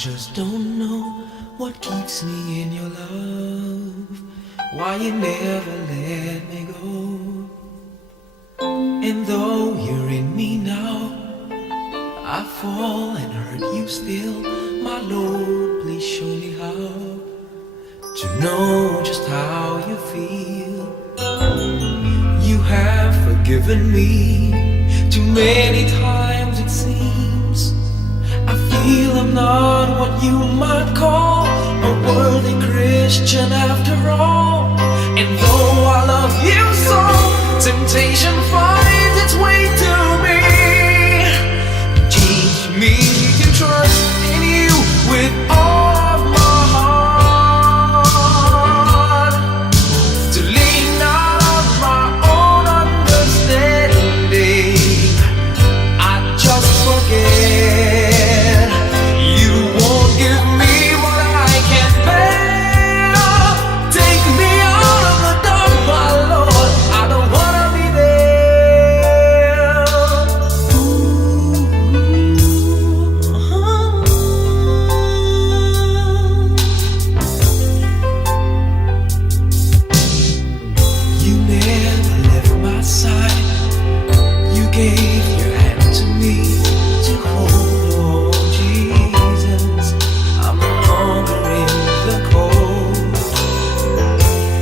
just don't know what keeps me in your love, why you never let me go. And though you're in me now, I fall and hurt you still. My Lord, please show me how to know just how you feel. You have forgiven me too many times it seems. I feel I'm not what you might call a worthy Christian after all. And though I love you so, temptation finds its way to me. Teach me to trust in you with all of my heart, to lean not on my own understanding. I just forget you won't give me what I can't bear. Take me out of the dark, my Lord, I don't wanna be there. You never left my side. You gave your hand to me to hold. Oh Jesus, I'm no longer in the cold.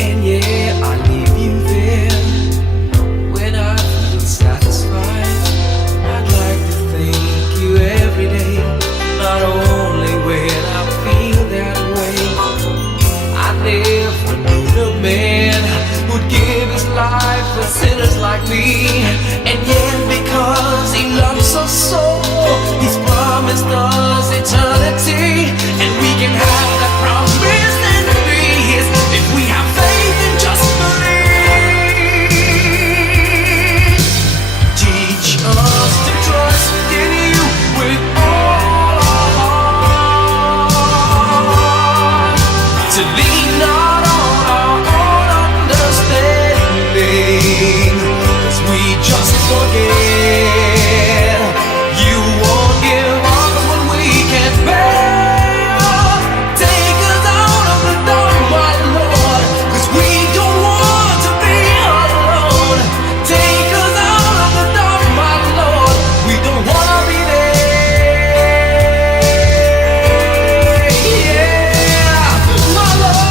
And yeah, I leave you there when I feel satisfied. I'd like to thank you every day, not only when I feel that way. I never knew the man who'd give his life for sinners like me. And yet because he loves us so, he's promised us eternity. And we can have that promise and be his if we have faith and just believe. Teach us to trust in you with all our heart, to lean not on our own understanding, 'cause we just forget you won't give us what we can't bear. Take us out of the dark, my Lord, 'cause we don't want to be alone. Take us out of the dark, my Lord, we don't wanna be there. Yeah, my Lord.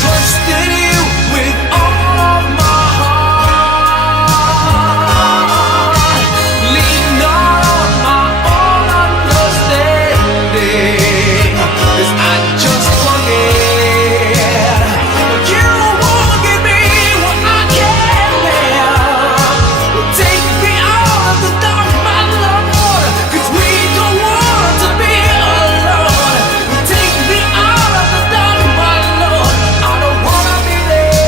Trust in you with all of my heart. Lean not on my own understanding, 'cause I just forget you won't give me what I can't bear. Take me out of the dark, my Lord, 'cause we don't want to be alone. Take me out of the dark, my Lord, I don't wanna be there.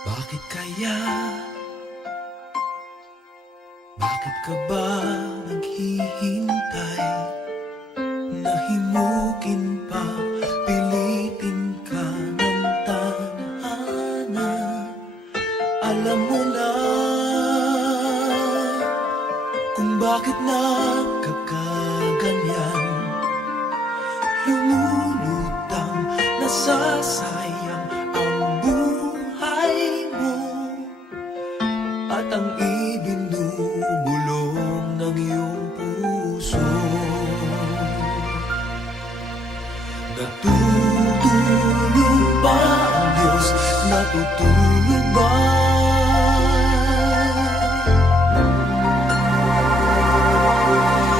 Bakit kaya? Bakit ka ba naghihintay? Nahimukin pa, pilitin ka na ang ibinubulong ng iyong puso. Natutulog ba ang Diyos? Natutulog ba?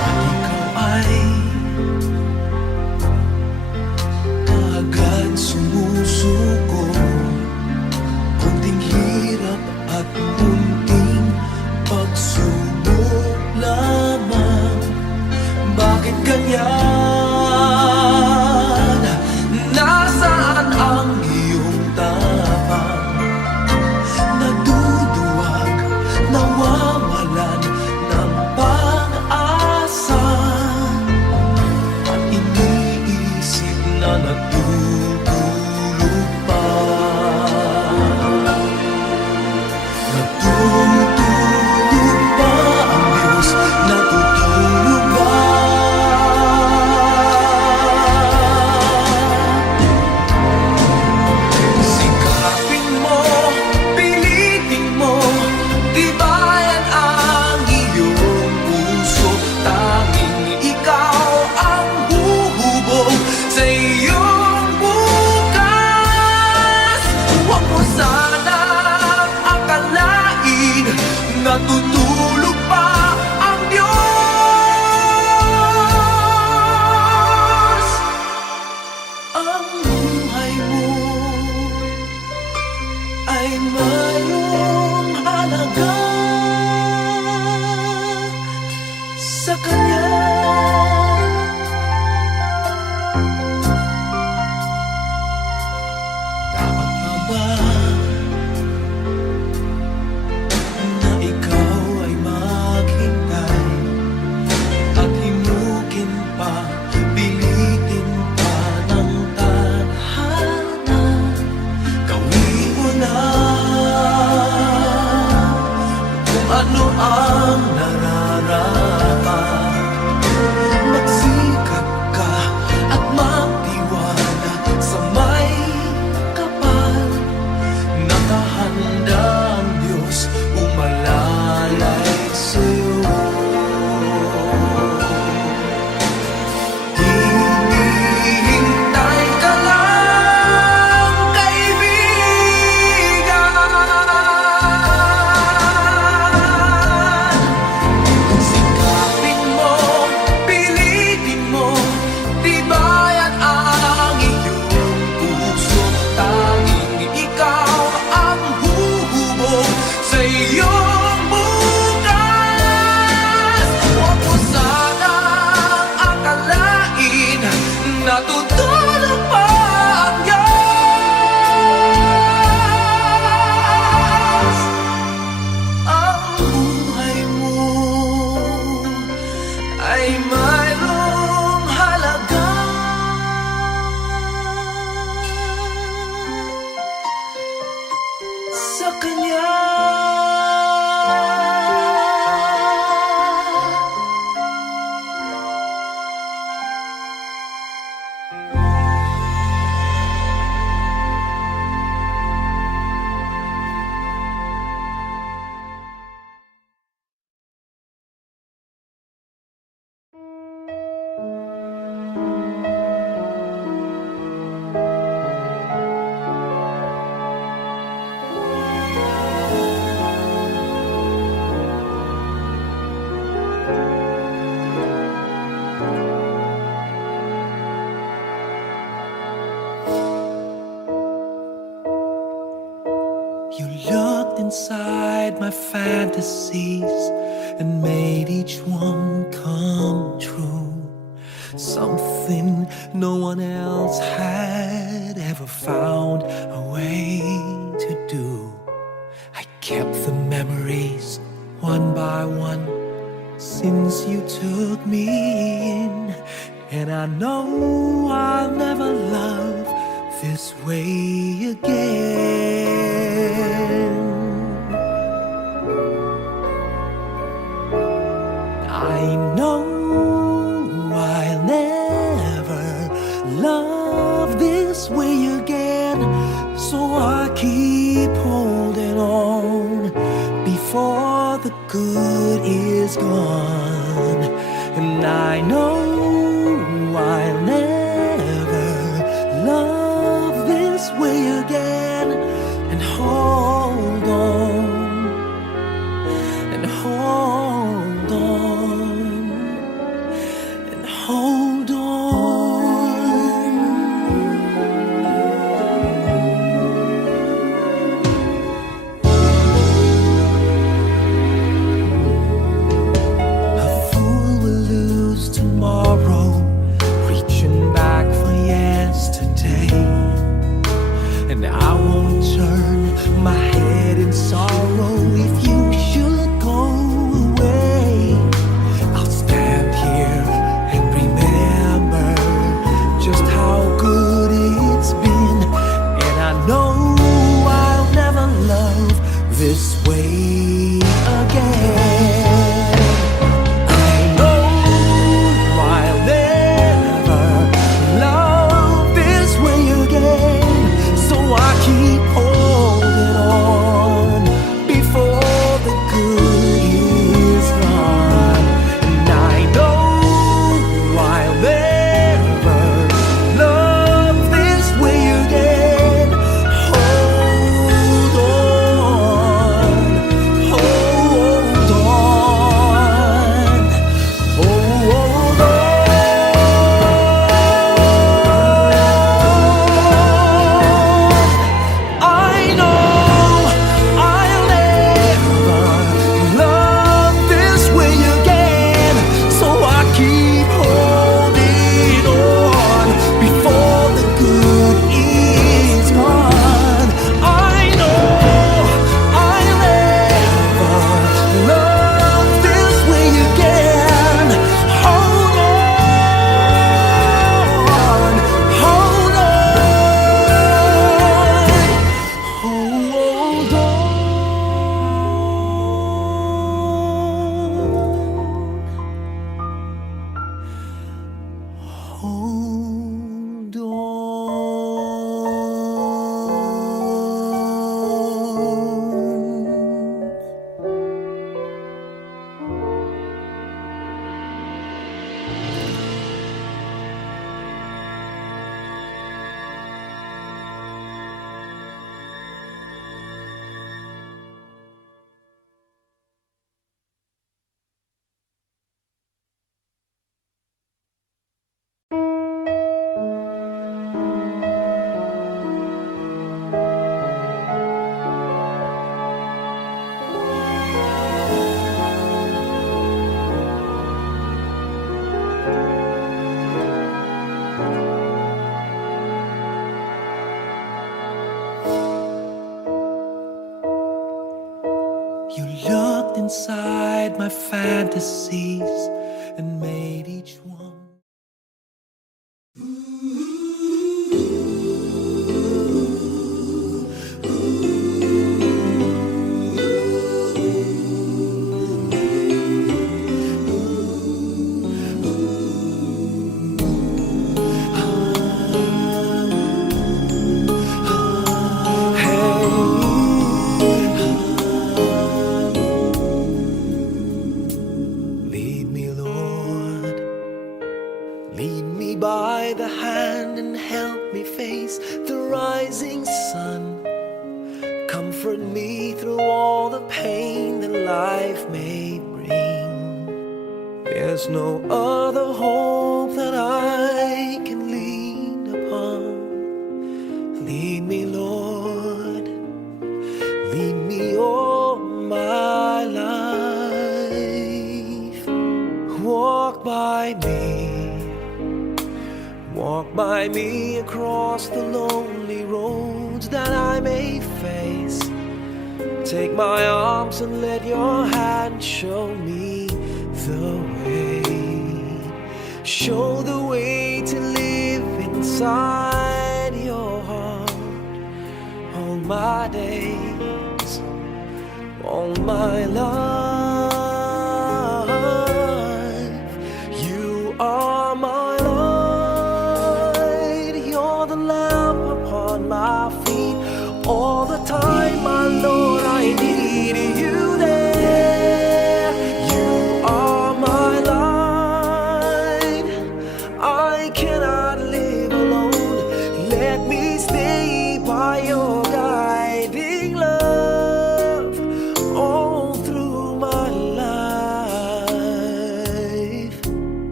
At ikaw ay kaagad sumusuko. Kunting hirap at kunting pagsubok lamang. Bakit ganyan? Nasaan ang iyong tapang? Naduduwag, nawawalan ng pag-asa. At iniisip na natutulog pa. Natutulog ba ang Diyos? Natutulog ba? Sikapin mo, pilitin mo, tibayan ang iyong puso. Tanging ikaw ang huhubog sa iyong bukas. Huwag mo sanang akalain natutulog pa ang Diyos. Ang buhay mo ay mayroong halaga sa Kanya. Dapat pa ba na ikaw ay maghintay at himukin pa, pilitin pa ng tadhana? Gawin mo na kung ano ang nararapat. Magsikap ka at magtiwala sa may kapal. Nakahanda ang Diyos umalalay sa'yo. Hinihintay ka lang, kaibigan. Sikapin mo, pilitin mo, tibayan ang iyong puso. Tanging ikaw ang huhubog sa iyong bukas. Huwag mo sanang akalain natutulog pa ang Diyos. Ang buhay mo ay mayroong halaga sa Kanya. You looked inside my fantasies and made each one come true. Something no one else had ever found a way to do. I kept the memories one by one since you took me in, and I know I'll never love this way again. I know I'll never love this way again, so I keep holding on before good is gone, and I know I'll never love this way again. And hold on, and hold on, and hold on. A fool will lose tomorrow, reaching back for yesterday. And I won't turn my head in sorrow if you should go away. I'll stand here and remember just how good it's been. And I know I'll never love this way again. I know I'll never love this way again. So I keep holding on before the good is gone. And I know I'll never love this way again. Hold on, hold on, hold on. I know I'll never love this way again. So I keep holding on before the good is gone. I know I'll never love this way again. Hold on, hold on, hold on. Hold on. You looked inside my fantasies and made each one. Lead me, Lord. Lead me by the hand and help me face the rising sun. Comfort me through all the pain that life may bring. There's no other hope that I can lean upon. Lead me, Lord. Lead me all my life. Walk by me across the lonely roads that I may face. Take my arms and let your hand show me the way. Show the way to live inside your heart all my days, all my life. You are my light, you're the lamp upon my feet. All the time, my Lord, I need you there.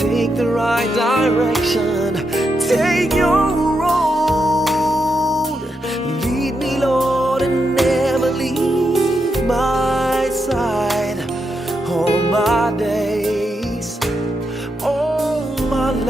take the right direction. Take your road. Lead me, Lord, and never leave my side. All my days, all my life,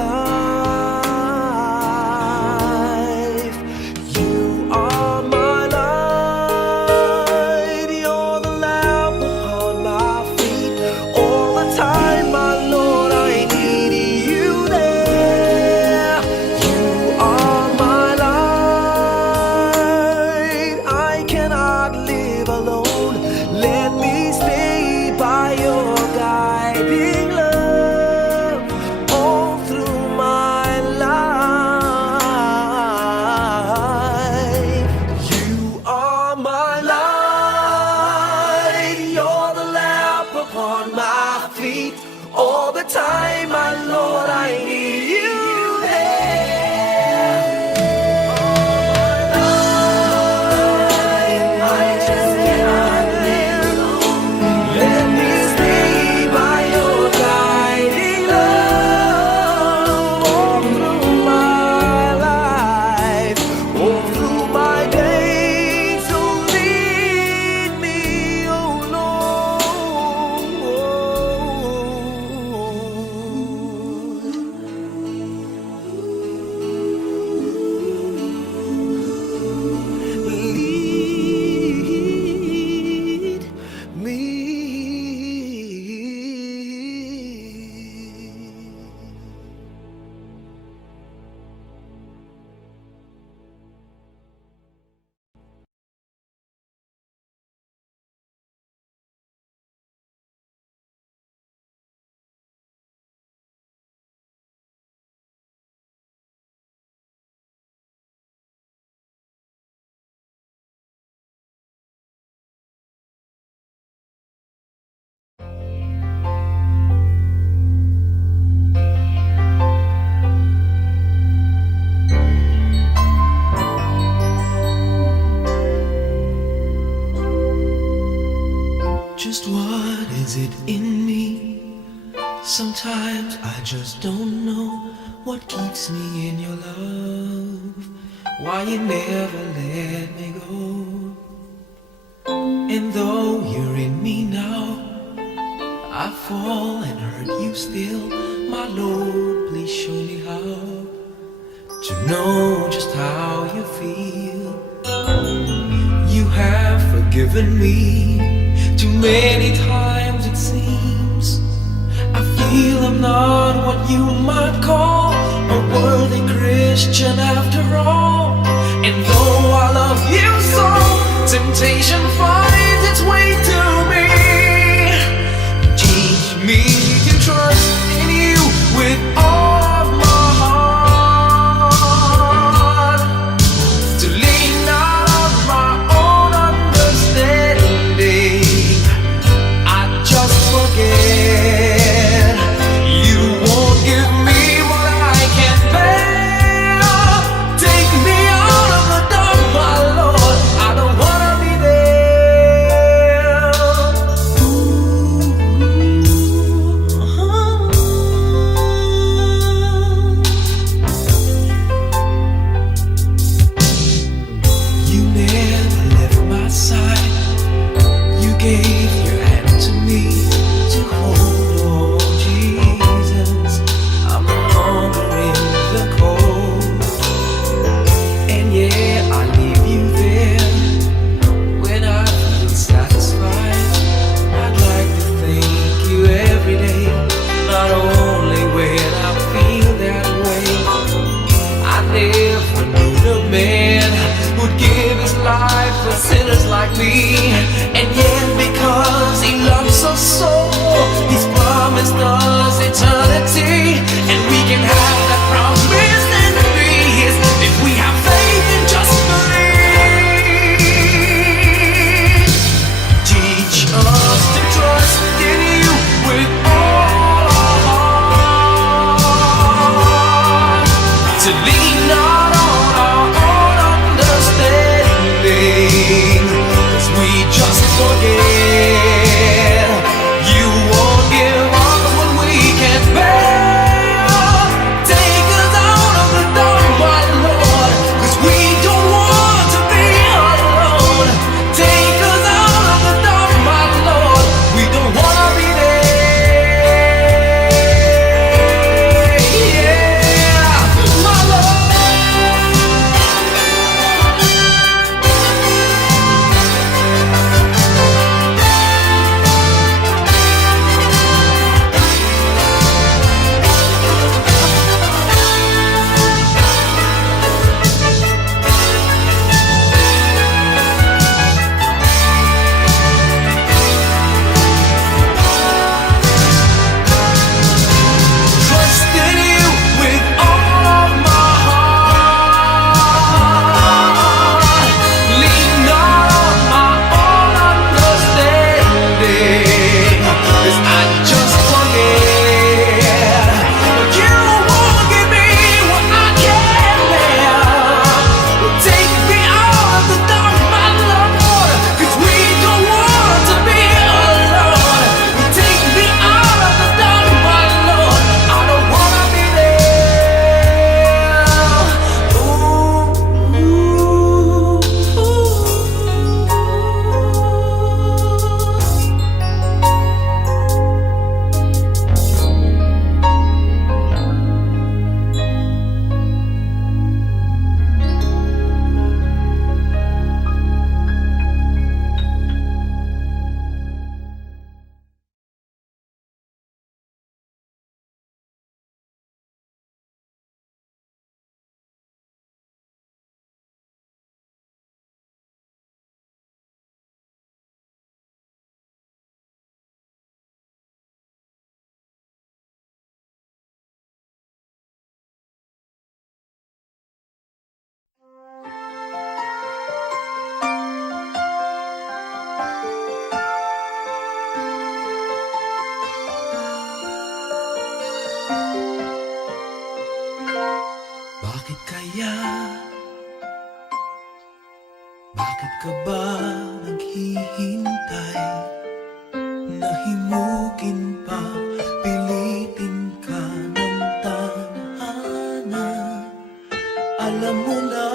you are my light. You're the lamp upon my feet. All the time, my Lord, I need you there. You are my light. I cannot live alone. Let me stay by your guiding love all through my life. You are my light. You're the lamp upon my feet. All the time, my Lord, I need you there. I just cannot live alone. Let me stay by your guiding love all through my life, all through my days. So lead me, oh Lord. Lead me. Just what is it in me? Sometimes I just don't know what keeps me in your love. Why you never let me go. And though you're in me now, I fall and hurt you still. My Lord, please show me how to know just how you feel. You have forgiven me too many times, it seems. I feel I'm not what you might call a worthy Christian after all. And though I love you so, temptation finds its way to me. Teach me to trust in you with all of my heart, to lean not on my own understanding. I just forget. You won't give me what I can't bear. Take me out of the dark, my Lord. I don't wanna be there. You never left my side. You gave your hand to me to hold. Oh Jesus, I'm no longer in the cold. And yeah, I leave you there when I feel satisfied. I'd like to thank you every day, not only when I feel that way. I never knew the man who'd give his life for sinners like me. And yet because he loves us so, he's promised us eternity. And we can have that promise and be his if we have faith and just believe. Teach us to trust in you with all our heart, to lean not on our own understanding, 'cause we just saya? Bakit ka ba naghihintay? Nahimukin pa, pilitin ka ng tadhana. Alam mo na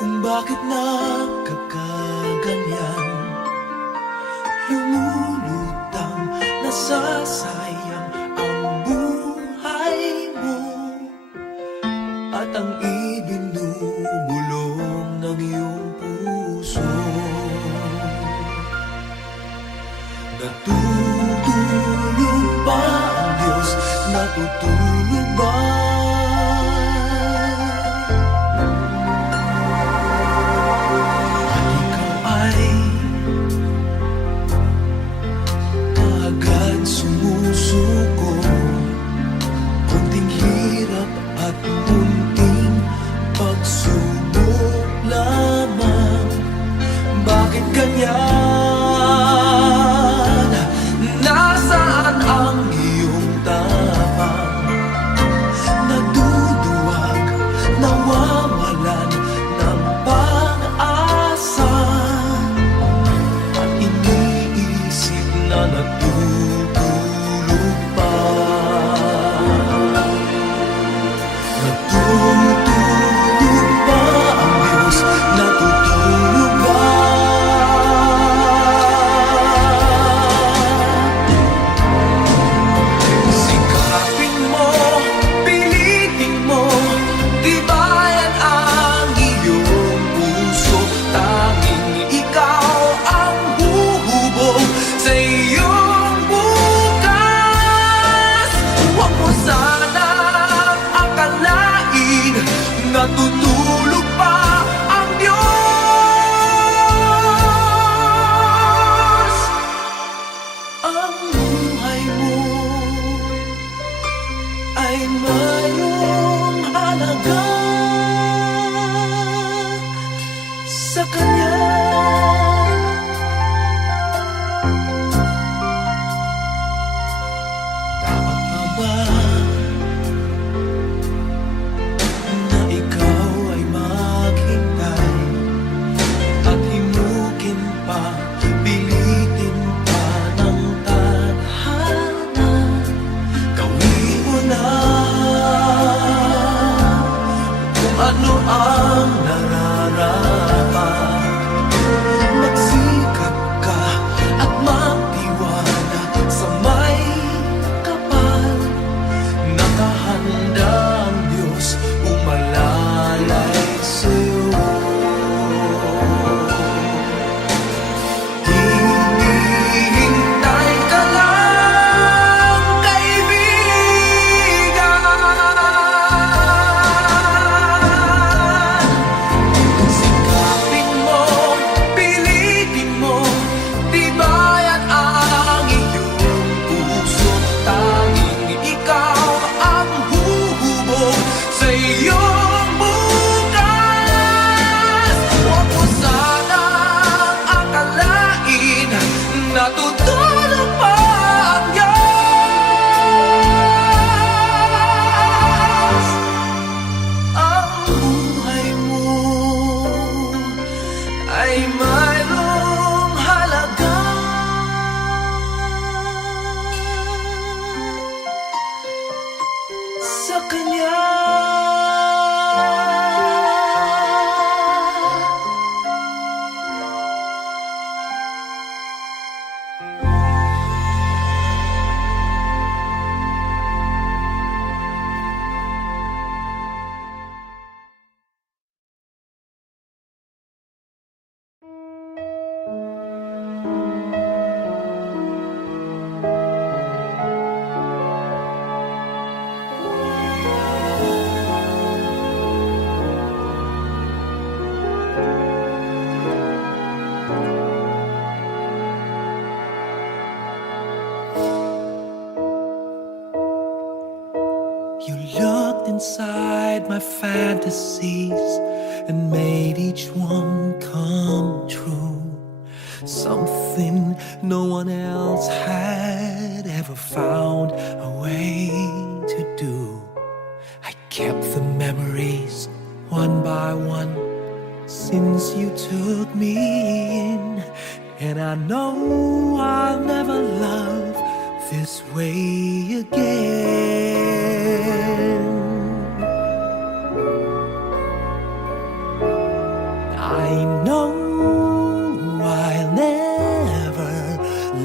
kung bakit nagkakaganyan. Lumulutang, nasasayang ang buhay mo at ang ibinubulong ng iyong puso. Natutulog ba ang Diyos? Natutulog ba? At ikaw ay kaagad sumusuko. Kunting hirap at munting pagsubok lamang. Bakit ganyan? Nasaan ang iyong tapang? Naduduwag, nawawalan ng pag-asa, at iniisip na natutulog pa. Natutulog ba ang Diyos? Natutulog ba? Sikapin mo, pilitin mo, tibayan ang iyong puso. Tanging ikaw ang huhubog sa iyong bukas. Huwag mo sanang akalain natutulog pa ang Diyos. Ang buhay mo ay mayroong halaga sa Kanya. Dapat pa ba na ikaw ay maghintay at himukin pa, pilitin pa ng tadhana? Gawin mo na kung ano ang nararapat. Magsikap ka at magtiwala sa may kapal. Nakahanda ang Diyos umalalay sa'yo. Hinihintay ka lang, kaibigan. Sikapin mo, pilitin mo, tibayan ang iyong puso. Tanging ikaw ang huhubog sa iyong bukas. Huwag mo sanang akalain natutulog pa ang Diyos. Ang buhay mo ay mayroong halaga sa Kanya. You looked inside my fantasies and made each one come true. Something no one else had ever found a way to do. I kept the memories one by one since you took me in, and I know I'll never love this way again. I know I'll never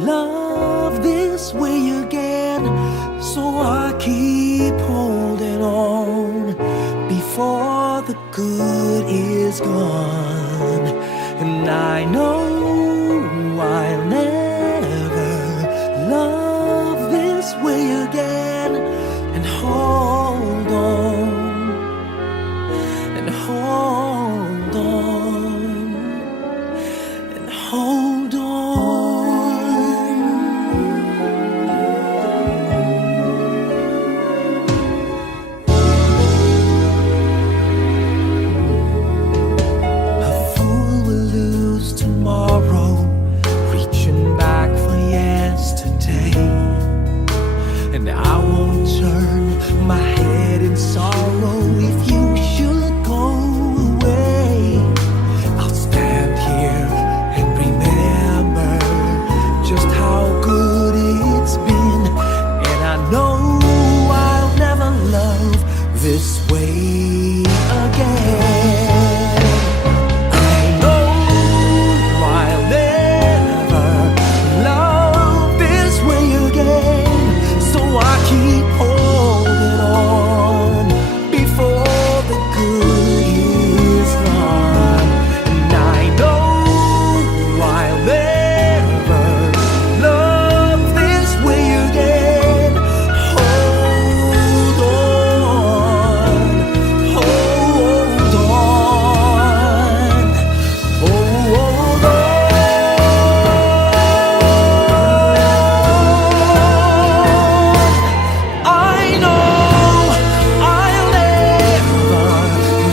love this way again, so I keep holding on before the good is gone. And I know I'll never love this way again, and hold on, and hold on, and hold on. A fool will lose tomorrow, reaching back for yesterday, and I won't turn my head in sorrow if you should go away. I'll stand here and remember just how good it's been, and I know I'll never love this way again. I know I'll never love this way again, so I keep holding on before the good is gone. And I know I'll never love this way again. Hold on, hold on, hold on. I know I'll never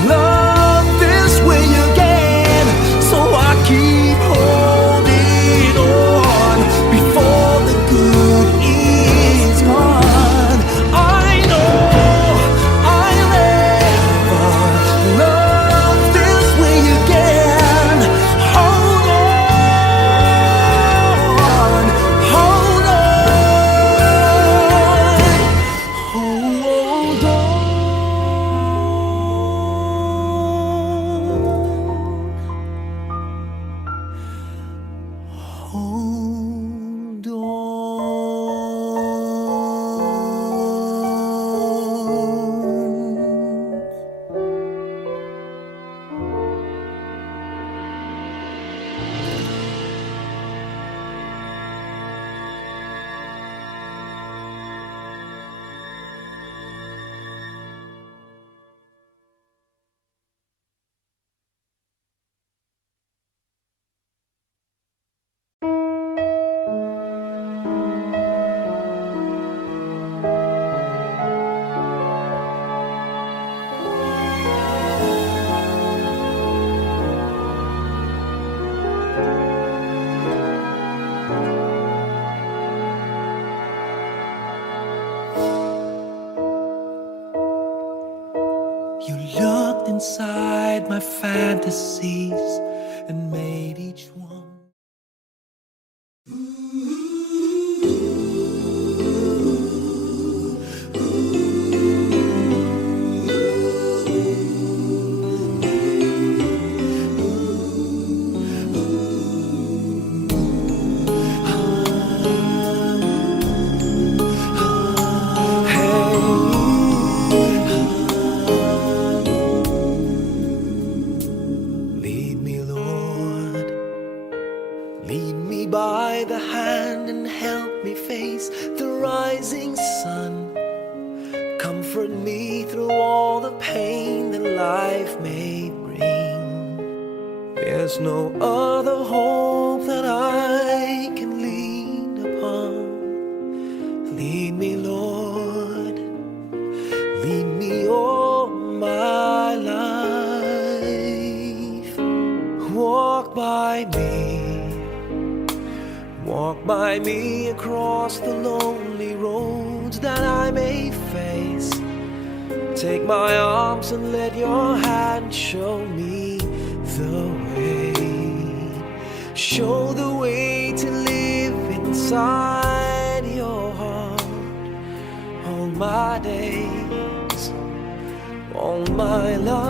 love this way again, so I keep holding on before the good is gone. I know I'll never love this way again. Hold on, hold on, hold on. Hold on. You looked inside my fantasies and made each one. Lead me, Lord, lead me by the hand and help me face the rising sun. Comfort me through all the pain that life may bring. There's no other hope that I can lean upon. Lead me, Lord, lead me all my life. Walk by me across the lonely roads that I may face. Take my arms and let your hand show me the way. Show the way to live inside your heart. All my days, all my life,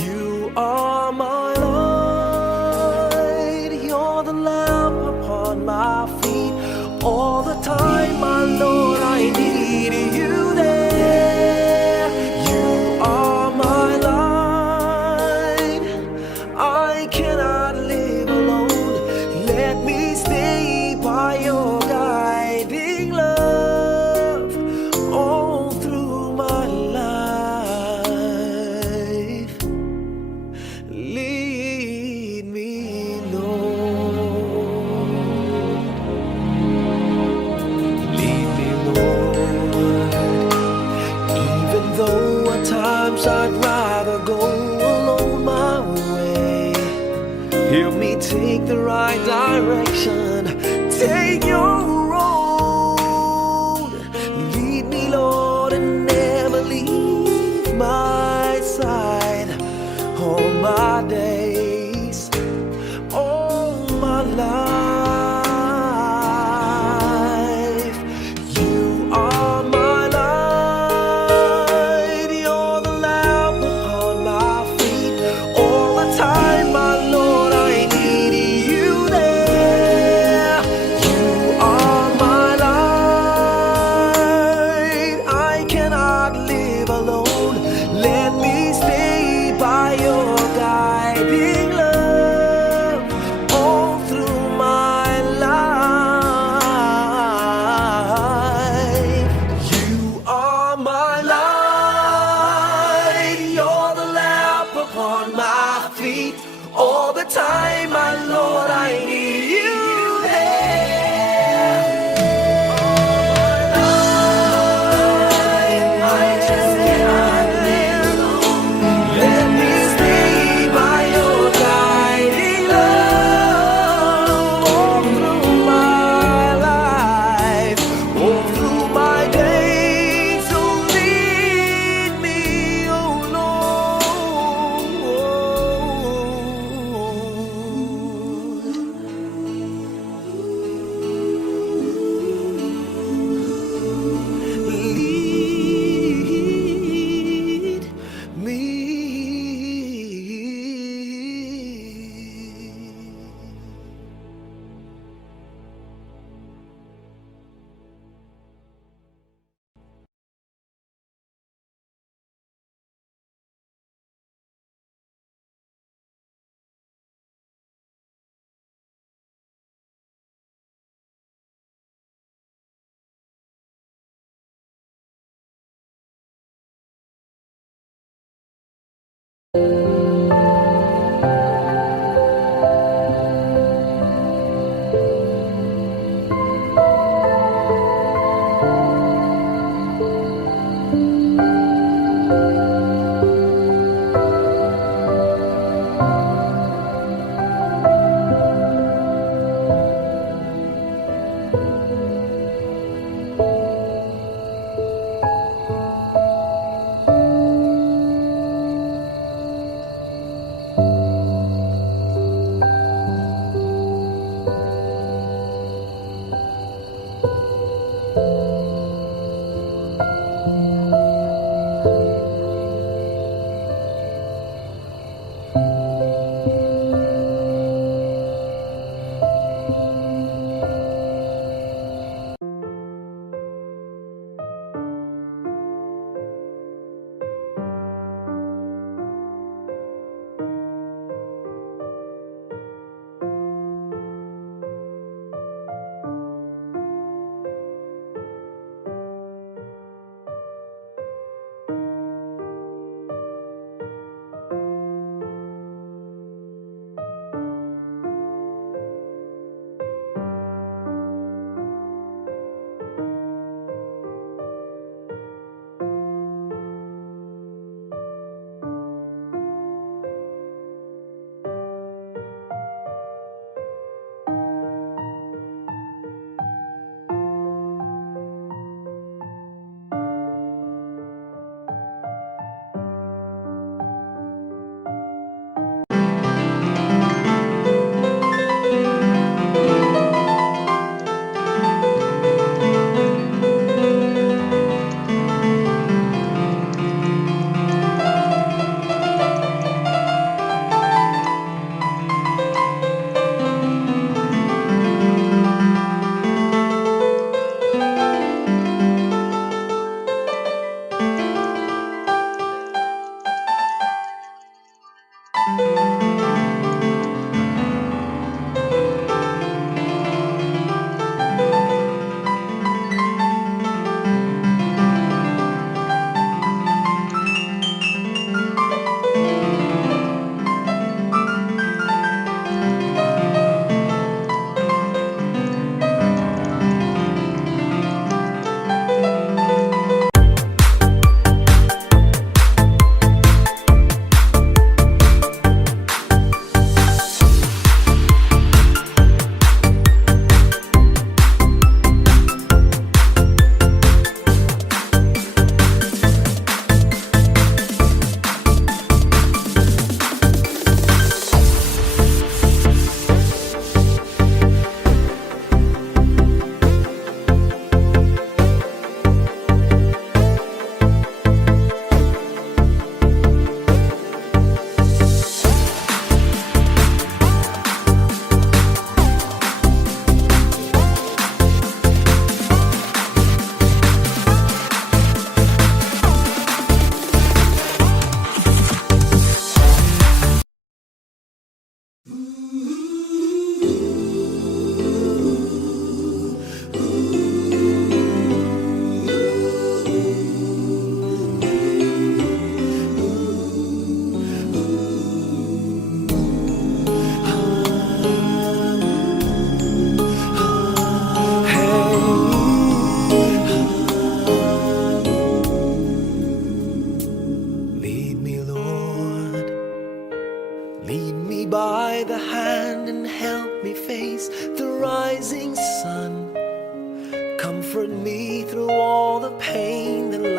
you are my light. You're the lamp upon my feet. All the time, my Lord, I need you there. You are my light. I cannot live alone. Let me stay by your guiding love all through my life. Lead me, Lord. Lead me, Lord. Even though at times I'd rather go alone my way, help me take the right direction. Take your road. Lead me, Lord, and never leave my side. All my days, all my life, you are my light. You're the lamp upon my feet. All the time, my Lord, I need you there. You are my light. I cannot live alone. Let me stay by your guiding love all through my life. You are my light. You're the lamp upon my feet. All the time, my Lord, I need you there. I just cannot live alone. Let me stay by your guiding love all through my life, all through my days. So lead me, oh Lord.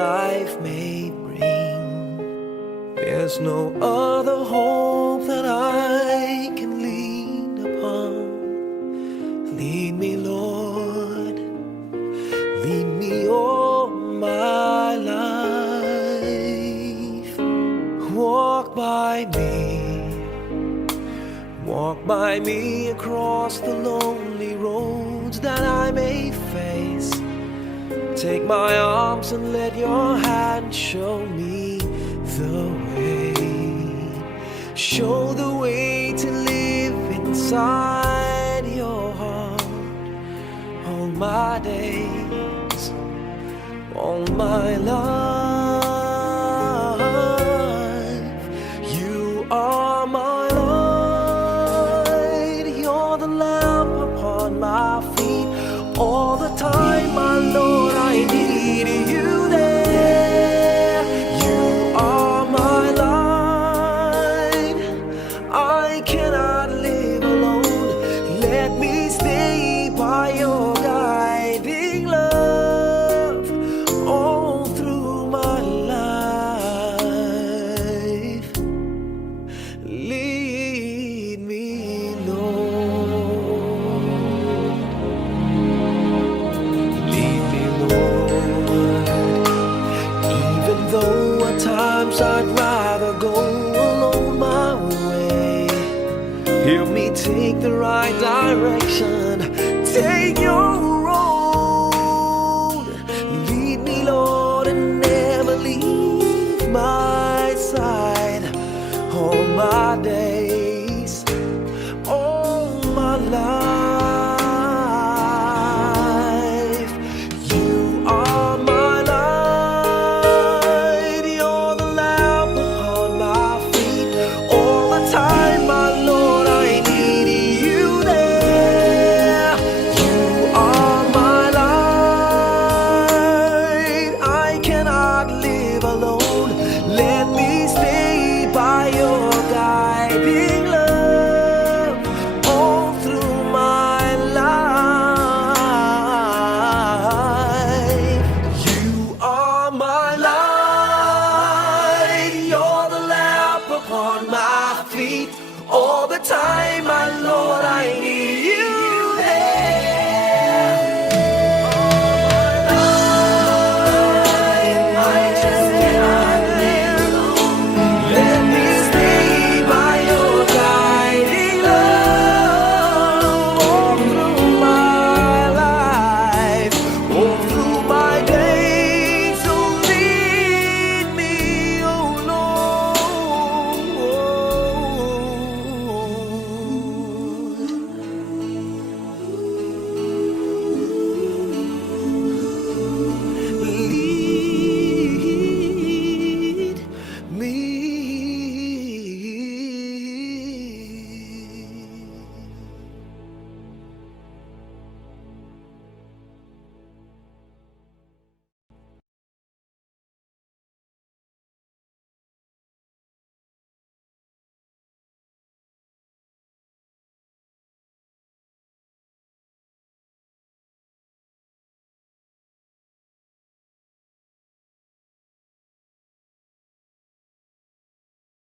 life may bring. There's no other hope that I can lean upon. Lead me, Lord, lead me all my life. Walk by me across the lonely roads that I may face. Take my arms and let your hand show me the way. Show the way to live inside your heart all my days, all my life. You are my light, you're the lamp upon my feet. All the time, my Lord, I need you there. You are my light, I cannot live alone. Let me stay by your guiding love all through my life. Lead me, Lord. Lead me, Lord. Even though at times I'd rather go alone my way, help me take the right direction. Take your road. Lead me, Lord, and never leave my side. All my days, all my life. You are my light, you're the lamp upon my feet. All the time, my Lord, I need you there. You are my light, I cannot live alone. Let me stay by your guiding love all through my life. You are my light, you're the lamp upon my feet. All the time, my Lord, I